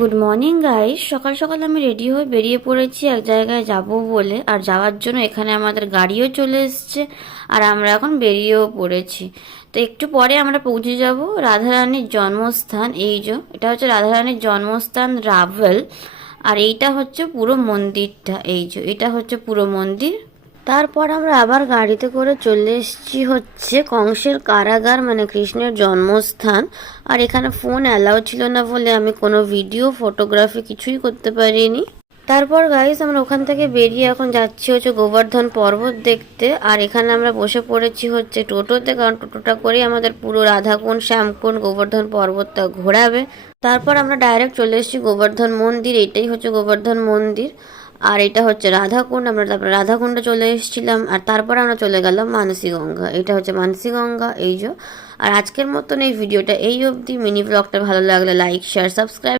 Good morning guys. সকাল সকাল আমি রেডি হয়ে বেরিয়ে পড়েছি এক জায়গায় যাব বলে। আর যাওয়ার জন্য এখানে আমাদের গাড়িও চলে এসছে আর আমরা এখন বেরিয়েও পড়েছি। তো একটু পরে আমরা পৌঁছে যাব রাধারানীর জন্মস্থান। এই যে এটা হচ্ছে রাধারানীর জন্মস্থান রাভেল। আর এইটা হচ্ছে পুরো মন্দিরটা। এই যে এটা হচ্ছে পুরো মন্দির। তারপর আমরা আবার গাড়িতে করে চলে এসেছি হচ্ছে কংসের কারাগার, মানে কৃষ্ণের জন্মস্থান। আর এখানে ফোন অ্যালাউ ছিল না বলে আমি কোনো ভিডিও ফটোগ্রাফি কিছুই করতে পারিনি। তারপর গাইস আমরা ওখান থেকে বেরিয়ে এখন যাচ্ছি হচ্ছে গোবর্ধন পর্বত দেখতে। আর এখানে আমরা বসে পড়েছি হচ্ছে টোটোতে, কারণ টোটোটা করেই আমাদের পুরো রাধাকুণ্ড, শ্যামকুণ্ড, গোবর্ধন পর্বতটা ঘোরাবে। তারপর আমরা ডাইরেক্ট চলে এসেছি গোবর্ধন মন্দির। এইটাই হচ্ছে গোবর্ধন মন্দির। আর এটা হচ্ছে রাধাকুণ্ড। আমরা তারপরে রাধাকুণ্ডে চলে এসেছিলাম। আর তারপর আমরা চলে গেলাম মানসীগঙ্গা। এটা হচ্ছে মানসীগঙ্গা। এই যে। আর আজকের মতন এই ভিডিওটা এই অবধি। মিনি ব্লগটা ভালো লাগলে লাইক, শেয়ার, সাবস্ক্রাইব।